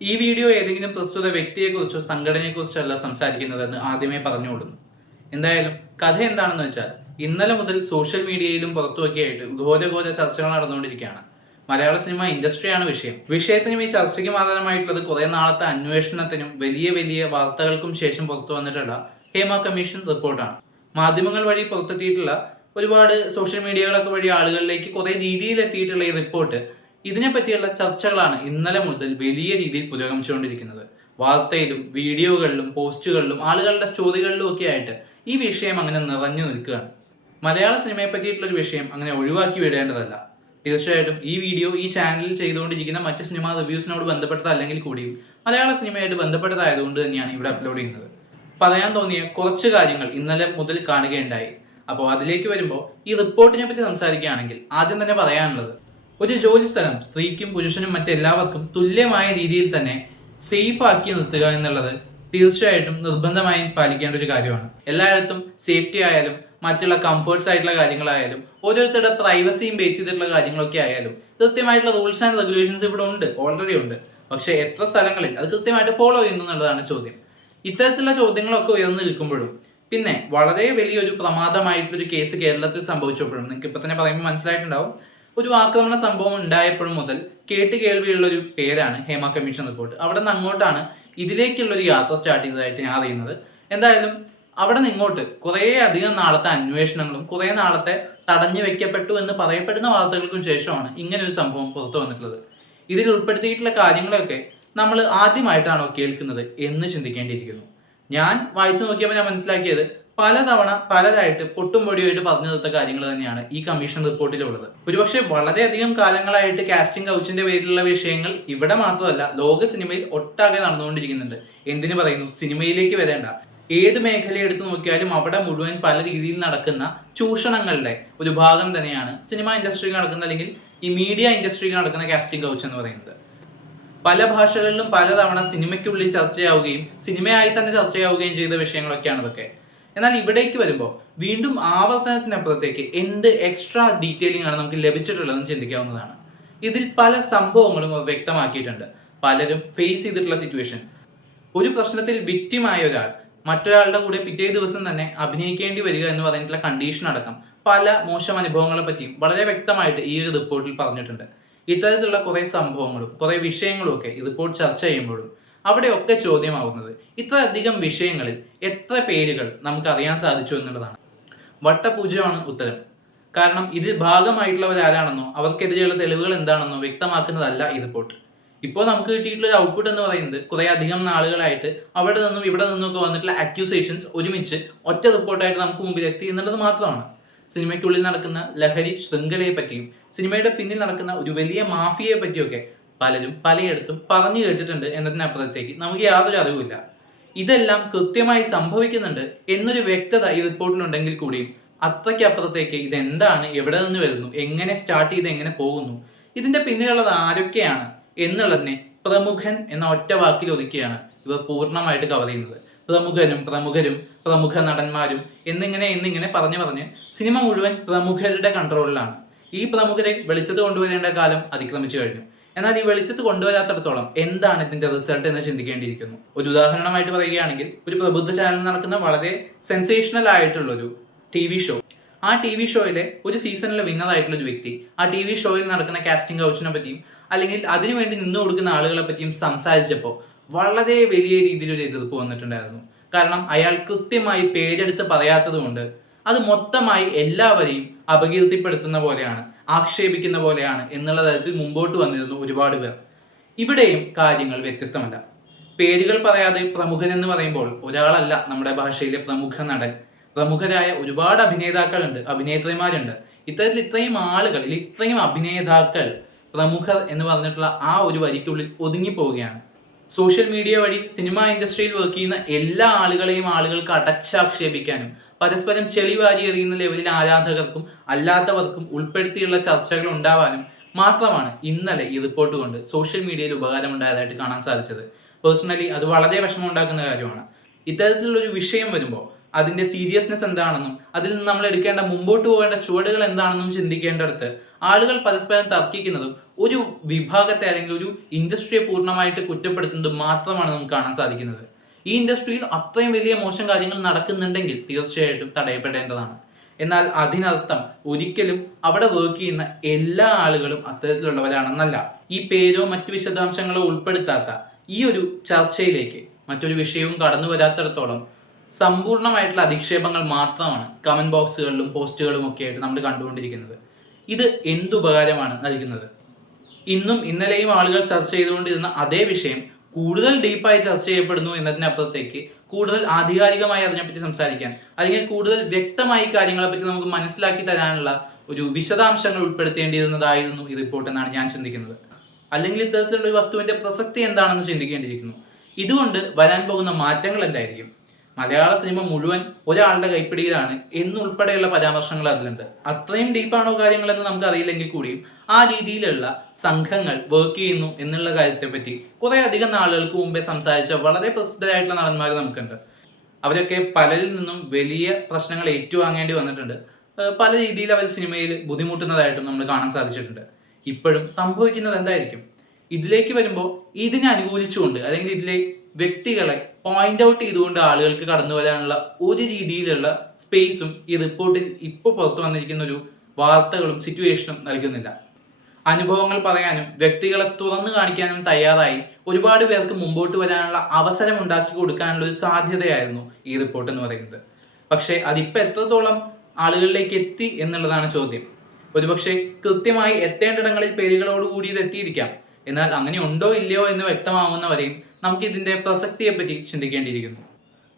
ഈ വീഡിയോ ഏതെങ്കിലും പ്രസ്തുത വ്യക്തിയെക്കുറിച്ചോ സംഘടനയെക്കുറിച്ചോ അല്ല സംസാരിക്കുന്നതെന്ന് ആദ്യമേ പറഞ്ഞുകൊള്ളുന്നു. എന്തായാലും കഥ എന്താണെന്ന് വെച്ചാൽ ഇന്നലെ മുതൽ സോഷ്യൽ മീഡിയയിലും പുറത്തുമൊക്കെയായിട്ട് ഘോരഘോര ചർച്ചകൾ നടന്നുകൊണ്ടിരിക്കുകയാണ്. മലയാള സിനിമ ഇൻഡസ്ട്രിയാണ് വിഷയത്തിനും ഈ ചർച്ചയ്ക്കും ആധാരമായിട്ടുള്ളത് കുറെ നാളത്തെ അന്വേഷണത്തിനും വലിയ വലിയ വാർത്തകൾക്കും ശേഷം പുറത്തു വന്നിട്ടുള്ള ഹേമ കമ്മീഷൻ റിപ്പോർട്ടാണ്. മാധ്യമങ്ങൾ വഴി പുറത്തെത്തിയിട്ടുള്ള ഒരുപാട് സോഷ്യൽ മീഡിയകളൊക്കെ വഴി ആളുകളിലേക്ക് കുറെ രീതിയിൽ എത്തിയിട്ടുള്ള ഈ റിപ്പോർട്ട്, ഇതിനെ പറ്റിയുള്ള ചർച്ചകളാണ് ഇന്നലെ മുതൽ വലിയ രീതിയിൽ പുരോഗമിച്ചുകൊണ്ടിരിക്കുന്നത്. വാർത്തയിലും വീഡിയോകളിലും പോസ്റ്റുകളിലും ആളുകളുടെ സ്റ്റോറികളിലും ഒക്കെ ആയിട്ട് ഈ വിഷയം അങ്ങനെ നിറഞ്ഞു നിൽക്കുകയാണ്. മലയാള സിനിമയെ പറ്റിയിട്ടുള്ള ഒരു വിഷയം അങ്ങനെ ഒഴിവാക്കി വിടേണ്ടതല്ല. തീർച്ചയായിട്ടും ഈ വീഡിയോ ഈ ചാനലിൽ ചെയ്തുകൊണ്ടിരിക്കുന്ന മറ്റ് സിനിമാ റിവ്യൂസിനോട് ബന്ധപ്പെട്ടതല്ലെങ്കിൽ കൂടിയും മലയാള സിനിമയായിട്ട് ബന്ധപ്പെട്ടതായതുകൊണ്ട് തന്നെയാണ് ഇവിടെ അപ്ലോഡ് ചെയ്യുന്നത്. പറയാൻ തോന്നിയ കുറച്ച് കാര്യങ്ങൾ ഇന്നലെ മുതൽ കാണുകയുണ്ടായി. അപ്പോൾ അതിലേക്ക് വരുമ്പോൾ ഈ റിപ്പോർട്ടിനെ പറ്റി സംസാരിക്കുകയാണെങ്കിൽ ആദ്യം തന്നെ പറയാനുള്ളത്, ഒരു ജോലി സ്ഥലം സ്ത്രീക്കും പുരുഷനും മറ്റെല്ലാവർക്കും തുല്യമായ രീതിയിൽ തന്നെ സേഫ് ആക്കി നിർത്തുക എന്നുള്ളത് തീർച്ചയായിട്ടും നിർബന്ധമായും പാലിക്കേണ്ട ഒരു കാര്യമാണ്. എല്ലായിടത്തും സേഫ്റ്റി ആയാലും മറ്റുള്ള കംഫർട്ട്സ് ആയിട്ടുള്ള കാര്യങ്ങളായാലും ഓരോരുത്തരുടെ പ്രൈവസിയും ബേസ് ചെയ്തിട്ടുള്ള കാര്യങ്ങളൊക്കെ ആയാലും കൃത്യമായിട്ടുള്ള റൂൾസ് ആൻഡ് റെഗുലേഷൻസ് ഇവിടെ ഉണ്ട്, ഓൾറെഡി ഉണ്ട്. പക്ഷേ എത്ര സ്ഥലങ്ങളിൽ അത് കൃത്യമായിട്ട് ഫോളോ ചെയ്യുന്നു എന്നുള്ളതാണ് ചോദ്യം. ഇത്തരത്തിലുള്ള ചോദ്യങ്ങളൊക്കെ ഉയർന്നു നിൽക്കുമ്പോഴും പിന്നെ വളരെ വലിയൊരു പ്രമാദമായിട്ടൊരു കേസ് കേരളത്തിൽ സംഭവിച്ചപ്പോഴും നിങ്ങൾക്ക് ഇപ്പൊ തന്നെ പറയുമ്പോൾ മനസ്സിലായിട്ടുണ്ടാവും, ഒരു ആക്രമണ സംഭവം ഉണ്ടായപ്പോഴും മുതൽ കേൾവിയുള്ള ഒരു പേരാണ് ഹേമ കമ്മീഷൻ റിപ്പോർട്ട്. അവിടെ നിന്ന് അങ്ങോട്ടാണ് ഇതിലേക്കുള്ള ഒരു യാത്ര സ്റ്റാർട്ട് ചെയ്തതായിട്ട് ഞാൻ അറിയുന്നത്. എന്തായാലും അവിടെ നിന്ന് ഇങ്ങോട്ട് കുറേ അധികം നാളത്തെ അന്വേഷണങ്ങളും കുറേ നാളത്തെ തടഞ്ഞു വെക്കപ്പെട്ടു എന്ന് പറയപ്പെടുന്ന വാർത്തകൾക്കും ശേഷമാണ് ഇങ്ങനെ ഒരു സംഭവം പുറത്തു വന്നിട്ടുള്ളത്. ഇതിൽ ഉൾപ്പെടുത്തിയിട്ടുള്ള കാര്യങ്ങളൊക്കെ നമ്മൾ ആദ്യമായിട്ടാണോ കേൾക്കുന്നത് എന്ന് ചിന്തിക്കേണ്ടിയിരിക്കുന്നു. ഞാൻ വായിച്ചു നോക്കിയപ്പോൾ ഞാൻ മനസ്സിലാക്കിയത് പലതവണ പലരായിട്ട് പൊട്ടും പൊടിയായിട്ട് പറഞ്ഞു തീർത്ത കാര്യങ്ങൾ തന്നെയാണ് ഈ കമ്മീഷൻ റിപ്പോർട്ടിലുള്ളത്. ഒരുപക്ഷെ വളരെയധികം കാലങ്ങളായിട്ട് കാസ്റ്റിംഗ് കൗച്ചിന്റെ പേരിലുള്ള വിഷയങ്ങൾ ഇവിടെ മാത്രമല്ല ലോക സിനിമയിൽ ഒട്ടാകെ നടന്നുകൊണ്ടിരിക്കുന്നുണ്ട്. എന്തിനു പറയുന്നു, സിനിമയിലേക്ക് വരേണ്ട ഏത് മേഖല എടുത്തു നോക്കിയാലും അവിടെ മുഴുവൻ പല രീതിയിൽ നടക്കുന്ന ചൂഷണങ്ങളുടെ ഒരു ഭാഗം തന്നെയാണ് സിനിമ ഇൻഡസ്ട്രിയിൽ നടക്കുന്ന, അല്ലെങ്കിൽ ഈ മീഡിയ ഇൻഡസ്ട്രിയിൽ നടക്കുന്ന കാസ്റ്റിംഗ് കൗച്ച് എന്ന് പറയുന്നത്. പല ഭാഷകളിലും പലതവണ സിനിമയ്ക്കുള്ളിൽ ചർച്ചയാവുകയും സിനിമയായി തന്നെ ചർച്ചയാവുകയും ചെയ്ത വിഷയങ്ങളൊക്കെയാണ് ഇതൊക്കെ. എന്നാൽ ഇവിടേക്ക് വരുമ്പോൾ വീണ്ടും ആവർത്തനത്തിനപ്പുറത്തേക്ക് എന്ത് എക്സ്ട്രാ ഡീറ്റെയിലിംഗ് ആണ് നമുക്ക് ലഭിച്ചിട്ടുള്ളതെന്ന് ചിന്തിക്കാവുന്നതാണ്. ഇതിൽ പല സംഭവങ്ങളും വ്യക്തമാക്കിയിട്ടുണ്ട്. പലരും ഫേസ് ചെയ്തിട്ടുള്ള സിറ്റുവേഷൻ, ഒരു പ്രശ്നത്തിൽ വിക്റ്റിമായ ഒരാൾ മറ്റൊരാളുടെ കൂടെ പിറ്റേ ദിവസം തന്നെ അഭിനയിക്കേണ്ടി വരിക എന്ന് പറഞ്ഞിട്ടുള്ള കണ്ടീഷൻ അടക്കം പല മോശം അനുഭവങ്ങളെ പറ്റിയും വളരെ വ്യക്തമായിട്ട് ഈ ഒരു റിപ്പോർട്ടിൽ പറഞ്ഞിട്ടുണ്ട്. ഇത്തരത്തിലുള്ള കുറെ സംഭവങ്ങളും കുറെ വിഷയങ്ങളും ഒക്കെ ഈ റിപ്പോർട്ട് ചർച്ച ചെയ്യുമ്പോഴും അവിടെയൊക്കെ ചോദ്യമാവുന്നത് ഇത്രയധികം വിഷയങ്ങളിൽ എത്ര പേരുകൾ നമുക്ക് അറിയാൻ സാധിച്ചു എന്നുള്ളതാണ്. വട്ടപൂജ്യമാണ് ഉത്തരം. കാരണം ഇതിൽ ഭാഗമായിട്ടുള്ളവരാരാണെന്നോ അവർക്കെതിരെയുള്ള തെളിവുകൾ എന്താണെന്നോ വ്യക്തമാക്കുന്നതല്ല ഈ റിപ്പോർട്ട്. ഇപ്പോൾ നമുക്ക് കിട്ടിയിട്ടുള്ള ഒരു ഔട്ട്പുട്ട് എന്ന് പറയുന്നത് കുറെ അധികം നാളുകളായിട്ട് അവിടെ നിന്നും ഇവിടെ നിന്നും ഒക്കെ വന്നിട്ടുള്ള അക്യൂസേഷൻസ് ഒരുമിച്ച് ഒറ്റ റിപ്പോർട്ടായിട്ട് നമുക്ക് മുമ്പിൽ എത്തി എന്നുള്ളത് മാത്രമാണ്. സിനിമയ്ക്കുള്ളിൽ നടക്കുന്ന ലഹരി ശൃംഖലയെ പറ്റിയും സിനിമയുടെ പിന്നിൽ നടക്കുന്ന ഒരു വലിയ മാഫിയയെ പറ്റിയൊക്കെ പലരും പലയിടത്തും പറഞ്ഞു കേട്ടിട്ടുണ്ട് എന്നതിനപ്പുറത്തേക്ക് നമുക്ക് യാതൊരു അറിവുമില്ല. ഇതെല്ലാം കൃത്യമായി സംഭവിക്കുന്നുണ്ട് എന്നൊരു വ്യക്തത ഈ റിപ്പോർട്ടിലുണ്ടെങ്കിൽ കൂടിയും അത്രയ്ക്ക് അപ്പുറത്തേക്ക് ഇതെന്താണ്, എവിടെ നിന്ന് വരുന്നു, എങ്ങനെ സ്റ്റാർട്ട് ചെയ്ത് എങ്ങനെ പോകുന്നു, ഇതിന്റെ പിന്നിലുള്ളത് ആരൊക്കെയാണ് എന്നുള്ളതിനെ പ്രമുഖൻ എന്ന ഒറ്റ വാക്കിൽ ഒതുക്കിയാണ് ഇവർ പൂർണ്ണമായിട്ട് കവർ ചെയ്യുന്നത്. പ്രമുഖ നടന്മാരും എന്നിങ്ങനെ പറഞ്ഞ് സിനിമ മുഴുവൻ പ്രമുഖരുടെ കൺട്രോളിലാണ്. ഈ പ്രമുഖരെ വെളിച്ചത്ത് കൊണ്ടുവരേണ്ട കാലം അതിക്രമിച്ചു കഴിഞ്ഞു. എന്നാൽ ഈ വെളിച്ചത്ത് കൊണ്ടുവരാത്തിടത്തോളം എന്താണ് ഇതിന്റെ റിസൾട്ട് എന്ന് ചിന്തിക്കേണ്ടിയിരിക്കുന്നു. ഒരു ഉദാഹരണമായിട്ട് പറയുകയാണെങ്കിൽ, ഒരു പ്രബുദ്ധ ചാനൽ നടക്കുന്ന വളരെ സെൻസേഷണൽ ആയിട്ടുള്ള ഒരു TV ഷോ, ആ TV ഷോയിലെ ഒരു സീസണിലെ വിന്നർ ആയിട്ടുള്ള ഒരു വ്യക്തി ആ TV ഷോയിൽ നടക്കുന്ന കാസ്റ്റിംഗ് കൗച്ചിനെ പറ്റിയും അല്ലെങ്കിൽ അതിനുവേണ്ടി നിന്നു കൊടുക്കുന്ന ആളുകളെ പറ്റിയും സംസാരിച്ചപ്പോൾ വളരെ വലിയ രീതിയിലൊരു എതിർപ്പ് വന്നിട്ടുണ്ടായിരുന്നു. കാരണം അയാൾ കൃത്യമായി പേരെടുത്ത് പറയാത്തത് കൊണ്ട് അത് മൊത്തമായി എല്ലാവരെയും അപകീർത്തിപ്പെടുത്തുന്ന പോലെയാണ്, ആക്ഷേപിക്കുന്ന പോലെയാണ് എന്നുള്ള തരത്തിൽ മുമ്പോട്ട് വന്നിരുന്നു ഒരുപാട് പേർ. ഇവിടെയും കാര്യങ്ങൾ വ്യത്യസ്തമല്ല. പേരുകൾ പറയാതെ പ്രമുഖൻ എന്ന് പറയുമ്പോൾ ഒരാളല്ല നമ്മുടെ ഭാഷയിലെ പ്രമുഖ നടൻ. പ്രമുഖരായ ഒരുപാട് അഭിനേതാക്കളുണ്ട്, അഭിനേത്രിമാരുണ്ട്. ഇത്തരത്തിൽ ഇത്രയും ആളുകൾ, ഇത്രയും അഭിനേതാക്കൾ പ്രമുഖർ എന്ന് പറഞ്ഞിട്ടുള്ള ആ ഒരു വരിക്കുള്ളിൽ ഒതുങ്ങിപ്പോവുകയാണ്. സോഷ്യൽ മീഡിയ വഴി സിനിമ ഇൻഡസ്ട്രിയിൽ വർക്ക് ചെയ്യുന്ന എല്ലാ ആളുകളെയും ആളുകൾക്ക് അടച്ചാക്ഷേപിക്കാനും പരസ്പരം ചെളി വാരി എറിയുന്ന ലെവലിൽ ആരാധകർക്കും അല്ലാത്തവർക്കും ഉൾപ്പെടുത്തിയുള്ള ചർച്ചകൾ ഉണ്ടാവാനും മാത്രമാണ് ഇന്നലെ ഈ റിപ്പോർട്ട് കൊണ്ട് സോഷ്യൽ മീഡിയയിൽ ഉപകാരമുണ്ടായതായിട്ട് കാണാൻ സാധിച്ചത്. പേഴ്സണലി അത് വളരെ വിഷമമുണ്ടാക്കുന്ന കാര്യമാണ്. ഇത്തരത്തിലുള്ളൊരു വിഷയം വരുമ്പോൾ അതിന്റെ സീരിയസ്നെസ് എന്താണെന്നും അതിൽ നിന്ന് നമ്മൾ എടുക്കേണ്ട മുമ്പോട്ട് പോകേണ്ട ചുവടുകൾ എന്താണെന്നും ചിന്തിക്കേണ്ടടുത്ത് ആളുകൾ പരസ്പരം തർക്കിക്കുന്നതും ഒരു വിഭാഗത്തെ അല്ലെങ്കിൽ ഒരു ഇൻഡസ്ട്രിയെ പൂർണ്ണമായിട്ട് കുറ്റപ്പെടുത്തുന്നതും മാത്രമാണ് നമുക്ക് കാണാൻ സാധിക്കുന്നത്. ഈ ഇൻഡസ്ട്രിയിൽ അത്രയും വലിയ മോശം കാര്യങ്ങൾ നടക്കുന്നുണ്ടെങ്കിൽ തീർച്ചയായിട്ടും തടയപ്പെടേണ്ടതാണ്. എന്നാൽ അതിനർത്ഥം ഒരിക്കലും അവിടെ വർക്ക് ചെയ്യുന്ന എല്ലാ ആളുകളും അത്തരത്തിലുള്ളവരാണെന്നല്ല. ഈ പേരോ മറ്റു വിശദാംശങ്ങളോ ഉൾപ്പെടുത്താത്ത ഈ ഒരു ചർച്ചയിലേക്ക് മറ്റൊരു വിഷയവും കടന്നു വരാത്തിടത്തോളം സമ്പൂർണ്ണമായിട്ടുള്ള അധിക്ഷേപങ്ങൾ മാത്രമാണ് കമന്റ് ബോക്സുകളിലും പോസ്റ്റുകളും ഒക്കെ ആയിട്ട് നമ്മൾ കണ്ടുകൊണ്ടിരിക്കുന്നത്. ഇത് എന്തുപകാരമാണ് നൽകുന്നത്? ഇന്നും ഇന്നലെയും ആളുകൾ ചർച്ച ചെയ്തുകൊണ്ടിരുന്ന അതേ വിഷയം കൂടുതൽ ഡീപ്പായി ചർച്ച ചെയ്യപ്പെടുന്നു എന്നതിനപ്പുറത്തേക്ക് കൂടുതൽ ആധികാരികമായി അതിനെപ്പറ്റി സംസാരിക്കാൻ അല്ലെങ്കിൽ കൂടുതൽ വ്യക്തമായി കാര്യങ്ങളെപ്പറ്റി നമുക്ക് മനസ്സിലാക്കി തരാനുള്ള ഒരു വിശദാംശങ്ങൾ ഉൾപ്പെടുത്തേണ്ടിയിരുന്നതായിരുന്നു ഈ റിപ്പോർട്ട് എന്നാണ് ഞാൻ ചിന്തിക്കുന്നത്. അല്ലെങ്കിൽ ഇത്തരത്തിലുള്ള ഒരു വസ്തുവിന്റെ പ്രസക്തി എന്താണെന്ന് ചിന്തിക്കേണ്ടിയിരിക്കുന്നു. ഇതുകൊണ്ട് വരാൻ പോകുന്ന മാറ്റങ്ങൾ എന്തായിരിക്കും? മലയാള സിനിമ മുഴുവൻ ഒരാളുടെ കൈപ്പിടിയിലാണ് എന്നുൾപ്പെടെയുള്ള പരാമർശങ്ങൾ അതിലുണ്ട്. അത്രയും ഡീപ്പാണോ കാര്യങ്ങളെന്ന് നമുക്ക് അറിയില്ലെങ്കിൽ കൂടിയും ആ രീതിയിലുള്ള സംഘങ്ങൾ വർക്ക് ചെയ്യുന്നു എന്നുള്ള കാര്യത്തെപ്പറ്റി കുറെ അധികം നാളുകൾക്ക് മുമ്പേ സംസാരിച്ച വളരെ പ്രസിദ്ധരായിട്ടുള്ള നടന്മാർ നമുക്കുണ്ട്. അവരൊക്കെ പലരിൽ നിന്നും വലിയ പ്രശ്നങ്ങൾ ഏറ്റുവാങ്ങേണ്ടി വന്നിട്ടുണ്ട്. പല രീതിയിൽ അവർ സിനിമയിൽ ബുദ്ധിമുട്ടുന്നതായിട്ടും നമ്മൾ കാണാൻ സാധിച്ചിട്ടുണ്ട്. ഇപ്പോഴും സംഭവിക്കുന്നത് എന്തായിരിക്കും? ഇതിലേക്ക് വരുമ്പോൾ ഇതിനെ അനുകൂലിച്ചുകൊണ്ട് അല്ലെങ്കിൽ ഇതിലെ വ്യക്തികളെ പോയിന്റ് ഔട്ട് ചെയ്തുകൊണ്ട് ആളുകൾക്ക് കടന്നു വരാനുള്ള ഒരു രീതിയിലുള്ള സ്പേസും ഈ റിപ്പോർട്ടിൽ ഇപ്പോൾ പുറത്തു വന്നിരിക്കുന്ന ഒരു വാർത്തകളും സിറ്റുവേഷനും നൽകുന്നില്ല. അനുഭവങ്ങൾ പറയാനും വ്യക്തികളെ തുറന്നു കാണിക്കാനും തയ്യാറായി ഒരുപാട് പേർക്ക് മുമ്പോട്ട് വരാനുള്ള അവസരം ഉണ്ടാക്കി കൊടുക്കാനുള്ള ഒരു സാധ്യതയായിരുന്നു ഈ റിപ്പോർട്ട് എന്ന് പറയുന്നത്. പക്ഷേ അതിപ്പോൾ എത്രത്തോളം ആളുകളിലേക്ക് എത്തി എന്നുള്ളതാണ് ചോദ്യം. ഒരുപക്ഷെ കൃത്യമായി എത്തേണ്ടിടങ്ങളിൽ പേരുകളോടുകൂടി ഇത് എത്തിയിരിക്കാം. എന്നാൽ അങ്ങനെ ഉണ്ടോ ഇല്ലയോ എന്ന് വ്യക്തമാവുന്നവരെയും നമുക്ക് ഇതിന്റെ പ്രസക്തിയെപ്പറ്റി ചിന്തിക്കേണ്ടിയിരിക്കുന്നു.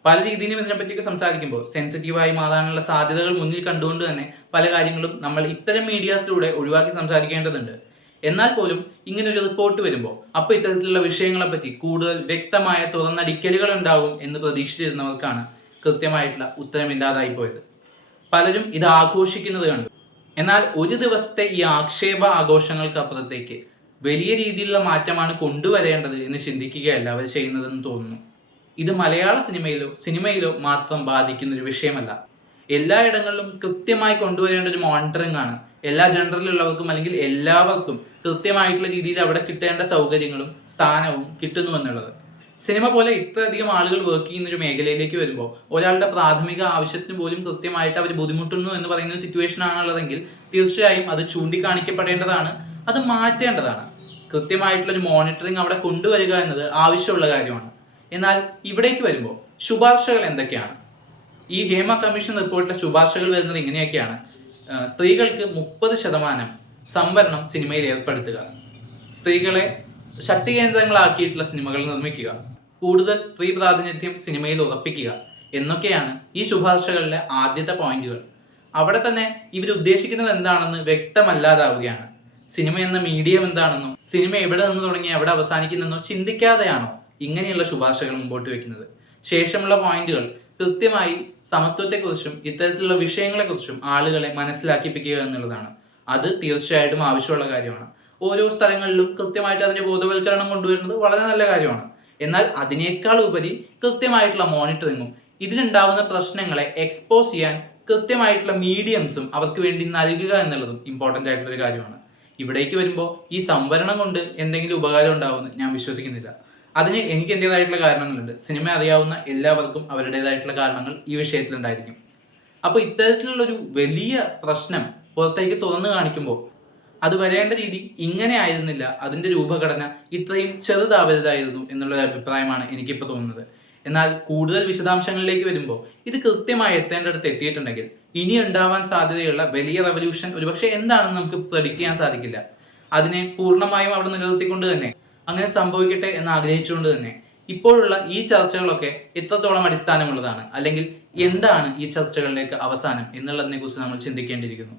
പല രീതിയിലും ഇതിനെപ്പറ്റിയൊക്കെ സംസാരിക്കുമ്പോൾ സെൻസിറ്റീവായി മാറാനുള്ള സാധ്യതകൾ മുന്നിൽ കണ്ടുകൊണ്ട് തന്നെ പല കാര്യങ്ങളും നമ്മൾ ഇത്തരം മീഡിയാസിലൂടെ ഒഴിവാക്കി സംസാരിക്കേണ്ടതുണ്ട്. എന്നാൽ പോലും ഇങ്ങനെ ഒരു റിപ്പോർട്ട് വരുമ്പോൾ അപ്പോൾ ഇത്തരത്തിലുള്ള വിഷയങ്ങളെപ്പറ്റി കൂടുതൽ വ്യക്തമായ തുറന്നടിക്കലുകൾ ഉണ്ടാകും എന്ന് പ്രതീക്ഷിച്ചിരുന്നവർക്കാണ് കൃത്യമായിട്ടുള്ള ഉത്തരമില്ലാതായി പോയത്. പലരും ഇത് ആഘോഷിക്കുന്നത് കണ്ടു. എന്നാൽ ഒരു ദിവസത്തെ ഈ ആക്ഷേപ ആഘോഷങ്ങൾക്കപ്പുറത്തേക്ക് വലിയ രീതിയിലുള്ള മാറ്റമാണ് കൊണ്ടുവരേണ്ടത് എന്ന് ചിന്തിക്കുകയല്ല അവർ ചെയ്യുന്നതെന്ന് തോന്നുന്നു. ഇത് മലയാള സിനിമയിലോ മാത്രം ബാധിക്കുന്ന ഒരു വിഷയമല്ല. എല്ലായിടങ്ങളിലും കൃത്യമായി കൊണ്ടുവരേണ്ട ഒരു മോണിറ്ററിംഗ് ആണ്. എല്ലാ ജനറലിലുള്ളവർക്കും അല്ലെങ്കിൽ എല്ലാവർക്കും കൃത്യമായിട്ടുള്ള രീതിയിൽ അവിടെ കിട്ടേണ്ട സൗകര്യങ്ങളും സ്ഥാനവും കിട്ടുന്നുവെന്നുള്ളത്. സിനിമ പോലെ ഇത്രയധികം ആളുകൾ വർക്ക് ചെയ്യുന്ന ഒരു മേഖലയിലേക്ക് വരുമ്പോൾ ഒരാളുടെ പ്രാഥമിക ആവശ്യത്തിന് പോലും കൃത്യമായിട്ട് അവർ ബുദ്ധിമുട്ടുന്നു എന്ന് പറയുന്ന ഒരു സിറ്റുവേഷൻ ആണുള്ളതെങ്കിൽ തീർച്ചയായും അത് ചൂണ്ടിക്കാണിക്കപ്പെടേണ്ടതാണ്, അത് മാറ്റേണ്ടതാണ്. കൃത്യമായിട്ടുള്ള ഒരു മോണിറ്ററിംഗ് അവിടെ കൊണ്ടുവരിക എന്നത് ആവശ്യമുള്ള കാര്യമാണ്. എന്നാൽ ഇവിടേക്ക് വരുമ്പോൾ ശുപാർശകൾ എന്തൊക്കെയാണ്? ഈ ഹേമ കമ്മീഷൻ റിപ്പോർട്ടിലെ ശുപാർശകൾ വരുന്നത് ഇങ്ങനെയൊക്കെയാണ്. സ്ത്രീകൾക്ക് 30% സംവരണം സിനിമയിൽ ഏർപ്പെടുത്തുക, സ്ത്രീകളെ ശക്തി കേന്ദ്രങ്ങളാക്കിയിട്ടുള്ള സിനിമകൾ നിർമ്മിക്കുക, കൂടുതൽ സ്ത്രീ പ്രാതിനിധ്യം സിനിമയിൽ ഉറപ്പിക്കുക എന്നൊക്കെയാണ് ഈ ശുപാർശകളിലെ ആദ്യത്തെ പോയിന്റുകൾ. അവിടെ തന്നെ ഇവർ ഉദ്ദേശിക്കുന്നത് എന്താണെന്ന് വ്യക്തമല്ലാതാവുകയാണ്. സിനിമ എന്ന മീഡിയം എന്താണെന്നോ സിനിമ എവിടെ നിന്ന് തുടങ്ങി എവിടെ അവസാനിക്കുന്നെന്നോ ചിന്തിക്കാതെയാണോ ഇങ്ങനെയുള്ള ശുപാർശകൾ മുമ്പോട്ട് വെക്കുന്നത്? ശേഷമുള്ള പോയിന്റുകൾ കൃത്യമായി സമത്വത്തെക്കുറിച്ചും ഇത്തരത്തിലുള്ള വിഷയങ്ങളെക്കുറിച്ചും ആളുകളെ മനസ്സിലാക്കിപ്പിക്കുക എന്നുള്ളതാണ്. അത് തീർച്ചയായിട്ടും ആവശ്യമുള്ള കാര്യമാണ്. ഓരോ സ്ഥലങ്ങളിലും കൃത്യമായിട്ട് അതിന്റെ ബോധവൽക്കരണം കൊണ്ടുവരുന്നത് വളരെ നല്ല കാര്യമാണ്. എന്നാൽ അതിനേക്കാൾ ഉപരി കൃത്യമായിട്ടുള്ള മോണിറ്ററിങ്ങും ഇതിലുണ്ടാവുന്ന പ്രശ്നങ്ങളെ എക്സ്പോസ് ചെയ്യാൻ കൃത്യമായിട്ടുള്ള മീഡിയംസും അവർക്ക് വേണ്ടി നൽകുക എന്നുള്ളതും ഇമ്പോർട്ടൻ്റ് ആയിട്ടുള്ള ഒരു കാര്യമാണ്. ഇവിടേക്ക് വരുമ്പോൾ ഈ സംവരണം കൊണ്ട് എന്തെങ്കിലും ഉപകാരം ഉണ്ടാവുമെന്ന് ഞാൻ വിശ്വസിക്കുന്നില്ല. അതിന് എനിക്ക് എൻ്റെതായിട്ടുള്ള കാരണങ്ങളുണ്ട്. സിനിമ അറിയാവുന്ന എല്ലാവർക്കും അവരുടേതായിട്ടുള്ള കാരണങ്ങൾ ഈ വിഷയത്തിലുണ്ടായിരിക്കും. അപ്പോൾ ഇത്തരത്തിലുള്ളൊരു വലിയ പ്രശ്നം പുറത്തേക്ക് തുറന്നു കാണിക്കുമ്പോൾ അത് വരേണ്ട രീതി ഇങ്ങനെ ആയിരുന്നില്ല, അതിൻ്റെ രൂപഘടന ഇത്രയും ചെറുതാവരുതായിരുന്നു എന്നുള്ളൊരു അഭിപ്രായമാണ് എനിക്കിപ്പോൾ തോന്നുന്നത്. എന്നാൽ കൂടുതൽ വിശദാംശങ്ങളിലേക്ക് വരുമ്പോൾ ഇത് കൃത്യമായി എത്തേണ്ടടുത്ത് എത്തിയിട്ടുണ്ടെങ്കിൽ ഇനി ഉണ്ടാവാൻ സാധ്യതയുള്ള വലിയ റെവല്യൂഷൻ ഒരുപക്ഷെ എന്താണെന്ന് നമുക്ക് പ്രെഡിക്റ്റ് ചെയ്യാൻ സാധിക്കില്ല. അതിനെ പൂർണ്ണമായും അവിടെ നിലനിർത്തിക്കൊണ്ട് തന്നെ അങ്ങനെ സംഭവിക്കട്ടെ എന്ന് ആഗ്രഹിച്ചുകൊണ്ട് തന്നെ ഇപ്പോഴുള്ള ഈ ചർച്ചകളൊക്കെ എത്രത്തോളം അടിസ്ഥാനമുള്ളതാണ്, അല്ലെങ്കിൽ എന്താണ് ഈ ചർച്ചകളിലേക്ക് അവസാനം എന്നുള്ളതിനെ കുറിച്ച് നമ്മൾ ചിന്തിക്കേണ്ടിയിരിക്കുന്നു.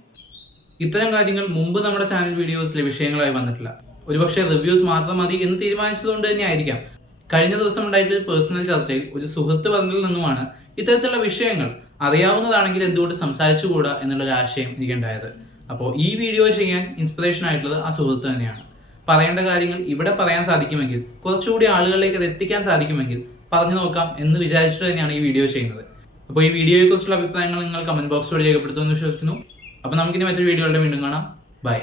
ഇത്തരം കാര്യങ്ങൾ മുമ്പ് നമ്മുടെ ചാനൽ വീഡിയോസിലെ വിഷയങ്ങളായി വന്നിട്ടില്ല. ഒരുപക്ഷെ റിവ്യൂസ് മാത്രം മതി എന്ന് തീരുമാനിച്ചതുകൊണ്ട് തന്നെ ആയിരിക്കാം. കഴിഞ്ഞ ദിവസം ഉണ്ടായിട്ടുള്ള പേഴ്സണൽ ചർച്ചയിൽ ഒരു സുഹൃത്ത് പറഞ്ഞതിൽ നിന്നുമാണ് ഇത്തരത്തിലുള്ള വിഷയങ്ങൾ അറിയാവുന്നതാണെങ്കിൽ എന്തുകൊണ്ട് സംസാരിച്ചുകൂടാ എന്നുള്ളൊരു ആശയം എനിക്കുണ്ടായത്. അപ്പോൾ ഈ വീഡിയോ ചെയ്യാൻ ഇൻസ്പിറേഷൻ ആയിട്ടുള്ളത് ആ സുഹൃത്ത് തന്നെയാണ്. പറയേണ്ട കാര്യങ്ങൾ ഇവിടെ പറയാൻ സാധിക്കുമെങ്കിൽ, കുറച്ചുകൂടി ആളുകളിലേക്ക് അത് എത്തിക്കാൻ സാധിക്കുമെങ്കിൽ പറഞ്ഞു നോക്കാം എന്ന് വിചാരിച്ചിട്ട് തന്നെയാണ് ഈ വീഡിയോ ചെയ്യുന്നത്. അപ്പോൾ ഈ വീഡിയോയെക്കുറിച്ചുള്ള അഭിപ്രായങ്ങൾ നിങ്ങൾ കമന്റ് ബോക്സിലൂടെ രേഖപ്പെടുത്തുമെന്ന് വിശ്വസിക്കുന്നു. അപ്പോൾ നമുക്കിനി മറ്റൊരു വീഡിയോയുടെ വീണ്ടും കാണാം. ബൈ.